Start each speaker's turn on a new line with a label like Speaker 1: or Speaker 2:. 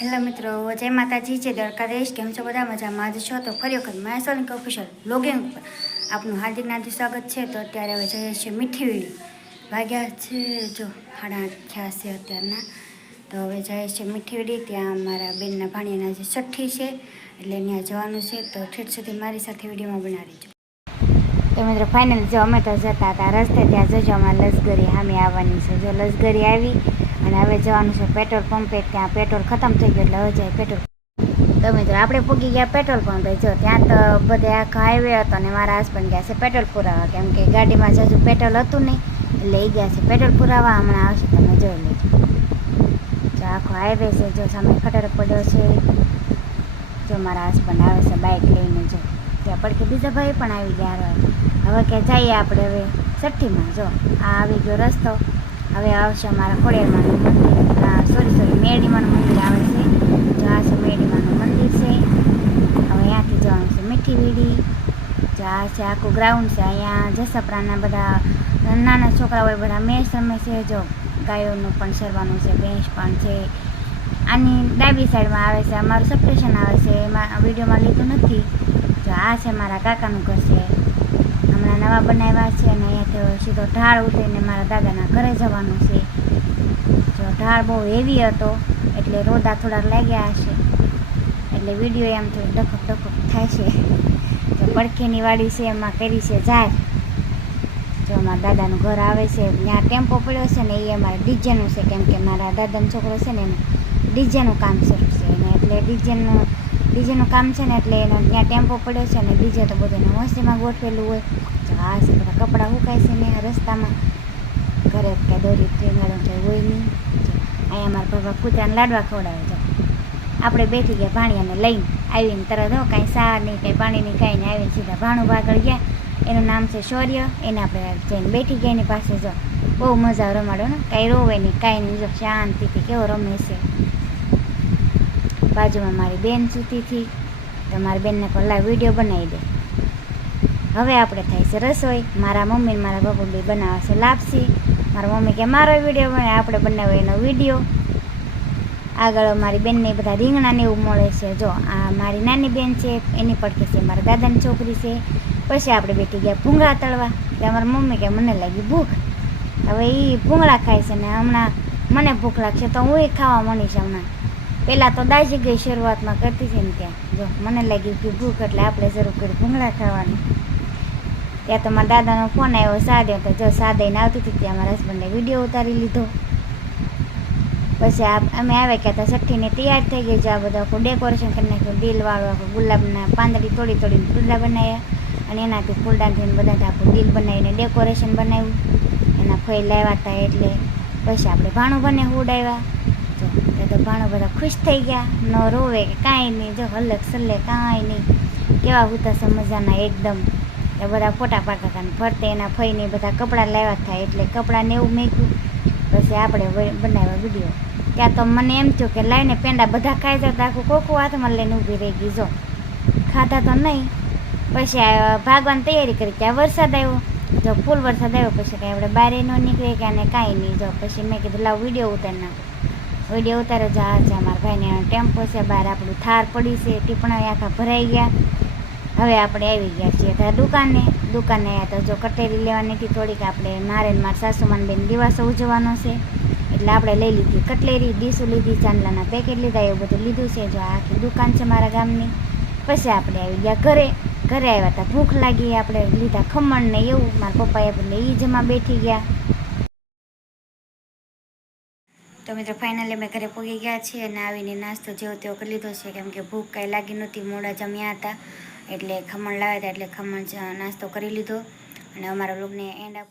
Speaker 1: Hello મિત્રો, જય માતાજી, જય દ્વારકાધીશ, કેમ છો બધા? મજામાં જ છો? તો ફરી વખત માય સોલંકી ઓફિશિયલ લોગિંગ ઉપર આપનું હાર્દિક નાથી સ્વાગત છે. તો અત્યારે હવે જઈએ છીએ મીઠી વીડી વાગ્યા છે, જો સાડા આઠ થયા છે અત્યારના. તો હવે જઈએ છીએ મીઠી વીડી ત્યાં મારા બેનના ભાણીના જે છઠ્ઠી છે, એટલે ત્યાં જવાનું છે. તો ઠેઠ સુધી મારી સાથે વિડીયોમાં બનાવી તો મિત્રો ફાઇનલ જો અમે તો જતા હતા રસ્તે, ત્યાં જજો અમારે લસગરી સામે આવવાની છે. જો લસગરી આવી અને હવે જવાનું છે પેટ્રોલ પંપે, ત્યાં પેટ્રોલ ખતમ થઈ ગયું એટલે હવે જાય પેટ્રોલ તો મિત્રો, આપણે પૂગી ગયા પેટ્રોલ પંપે. જો ત્યાં તો બધે આખો હાઈવે હતો અને મારા હસબન્ડ ગયા છે પેટ્રોલ પુરાવા. કેમ કે ગાડીમાં જજુ પેટ્રોલ હતું નહીં, એટલે એ ગયા છે પેટ્રોલ પુરાવા. હમણાં આવશે, તમે જોઈ લેજો. જો આખો હાઈવે છે, જો સામે ખટર પડ્યો છે. જો મારા હસબન્ડ આવે છે બાઇક લઈને જો. ત્યાં પડકે બીજા ભાઈ પણ આવી ગયા હવે કે જઈએ આપણે હવે છઠ્ઠીમાં, જો, આ આવી ગયો રસ્તો. હવે આવશે અમારા ખોડિયારમાંનું મંદિર. સોરી સોરી મેડીમાનું મંદિર આવે છે. જો આ છે મેડીમાનું મંદિર છે. હવે અહીંયાથી જવાનું છે મીઠી વીડી જો આ છે આખું ગ્રાઉન્ડ છે અહીંયા. જસપરાના બધા નાના છોકરાઓ બધા મેચ રમે છે. જો, ગાયોનું પણ શરવાનું છે, ભેંસ પણ છે. આની ડાબી સાઈડમાં આવે છે, અમારું સપ્રેશન આવે છે. એમાં વિડીયોમાં લીધું નથી. જો આ છે મારા કાકાનું ઘર છે. હમણાં નવા બનાવ્યા છે અને અહીંયાથી સીધો ઢાળ ઉતરીને મારા દાદાના ઘરે જવાનું છે. જો ઢાળ બહુ હેવી હતો, એટલે રોદા થોડાક લાગ્યા હશે. એટલે વીડિયો એમ થોડી ડખક ડખક થાય છે. જો પડખીની વાડી છે, એમાં કરી છે ઝાડ. જો મારા દાદાનું ઘર આવે છે, ત્યાં ટેમ્પો પડ્યો છે ને એ અમારે ડીજેનું છે, કેમ કે મારા દાદાનો છોકરો છે ને એનું ડીજેનું કામ શરૂ છે. અને એટલે ડીજેનું ડીજેનું કામ છે ને એટલે એનો ત્યાં ટેમ્પો પડ્યો છે અને ડીજે તો બધું એને હોસ્ટેલમાં ગોઠવેલું હોય. હા છે બધા કપડાં સુકાય છે ને રસ્તામાં. ઘરે ક્યાં દોરી ટ્રેનવાળું કંઈ હોય નહીં. અહીંયા મારા પપ્પા કૂતરાને લાડવા ખવડાવે છે. આપણે બેઠી ગયા ભાણિયાને લઈને આવીને તરત હો, કાંઈ સાર નહીં, કાંઈ પાણી નહીં, કાંઈ નહીં. આવીને સીધા ભાણું ભાગળ ગયા. એનું નામ છે શૌર્ય. એને આપણે જઈને બેઠી ગયા એની પાસે જો. બહુ મજા રમાડો ને. કાંઈ રોવે નહીં, કાંઈ નહીં. જો શાંતિથી કેવો રમે છે. બાજુમાં મારી બેન સૂતી હતી. તો મારી બેનને લાવ વીડિયો બનાવી દે. હવે આપણે થાય છે રસોઈ. મારા મમ્મી મારા બી બનાવે છે લાપસી. મારા મમ્મી કે મારો વીડિયો બને આપણે બનાવ્યો એનો વીડિયો. આગળ મારી બેનને બધા રીંગણાને એવું મળે છે. જો, આ મારી નાની બેન છે, એની પડખે છે મારા દાદાની છોકરી છે. પછી આપણે બેઠી ગયા ભૂંગળા તળવા. એટલે મારી મમ્મી કે મને લાગી ભૂખ. હવે એ ભૂંગળા ખાય છે ને હમણાં મને ભૂખ લાગશે તો હું એ ખાવા માંડીશ હમણાં. પહેલાં તો દાજી ગઈ શરૂઆતમાં કરતી હતી ને ત્યાં. જો, મને લાગ્યું કે ભૂખ એટલે આપણે શરૂ કરી ભૂંગળા ખાવાની. ત્યાં તો મારા દાદાનો ફોન આવ્યો સાદે, તો જો સાદઈને આવતી હતી ત્યાં મારા હસબન્ડે વીડિયો ઉતારી લીધો. પછી અમે આવ્યા ક્યાં તા છઠ્ઠીને તૈયાર થઈ ગઈ છે આ બધું આખું ડેકોરેશન કરી નાખ્યું દિલવાળું આખું ગુલાબના પાંદડી તોડી તોડીને ફૂલડા બનાવ્યા અને એનાથી ફૂલડાથી બધાથી આખું દિલ બનાવીને ડેકોરેશન બનાવ્યું. એના ફઈ લાવ્યા હતા એટલે પછી આપણે ભાણું બને ઉડાવ્યા. જો તો ભાણું બધા ખુશ થઈ ગયા. ન રોવે કે કાંઈ નહીં. જો હલક સલ્લે કાંઈ નહીં. કેવા છે મજાના એકદમ. એ બધા ફોટા પાડતા હતા ને ફરતે એના ફઈને બધા કપડાં લાવ્યા થાય એટલે કપડાને એવું મેક્યું. પછી આપણે બનાવ્યા વીડિયો. ત્યાં તો મને એમ થયું કે લાઈને પેંડા બધા ખાઈ જતા આખું કોકું હાથમાં લઈને ઊભી રહી ગઈ જો. ખાધા તો નહીં. પછી ભાગવાની તૈયારી કરી ત્યાં વરસાદ આવ્યો. જો ફૂલ વરસાદ આવ્યો, પછી કાંઈ આપણે બહાર ન નીકળી કે અને કાંઈ નહીં. જો પછી મેં કીધું લાવ વીડિયો ઉતારી નાખો. વીડિયો ઉતારો જા છે અમારા ભાઈને ટેમ્પો છે. બહાર આપણું થાર પડી છે. ટીપણા આખા ભરાઈ ગયા. હવે આપણે આવી ગયા છીએ ત્યાં દુકાને. દુકાને આવ્યા તો જો કટેરી લેવાની હતી થોડીક. આપણે મારે મારા સાસુમાન બેન દિવાસો ઉજવવાનો છે. એટલે આપણે લઈ લીધી કટલેરી ડીશું લીધી, ચાંદલાના પેકેટ લીધા, એવું બધું લીધું છે. જો આખી દુકાન છે મારા ગામની. પછી આપણે આવી ગયા ઘરે. ઘરે આવ્યા હતા ભૂખ લાગી. આપણે લીધા ખમણ ને એવું. મારા પપ્પાએ આપણે એ જમા બેઠી ગયા. તો મિત્રો ફાઇનલી અમે ઘરે પહોંચી ગયા છીએ અને આવીને નાસ્તો જેવો તેવો કરી લીધો છે. કેમ કે ભૂખ કાંઈ લાગી નહોતી મોડા જમ્યા હતા. એટલે ખમણ લાવ્યા હતા, એટલે ખમણ નાસ્તો કરી લીધો. અને અમારા લોકોને એન્ડ આપ.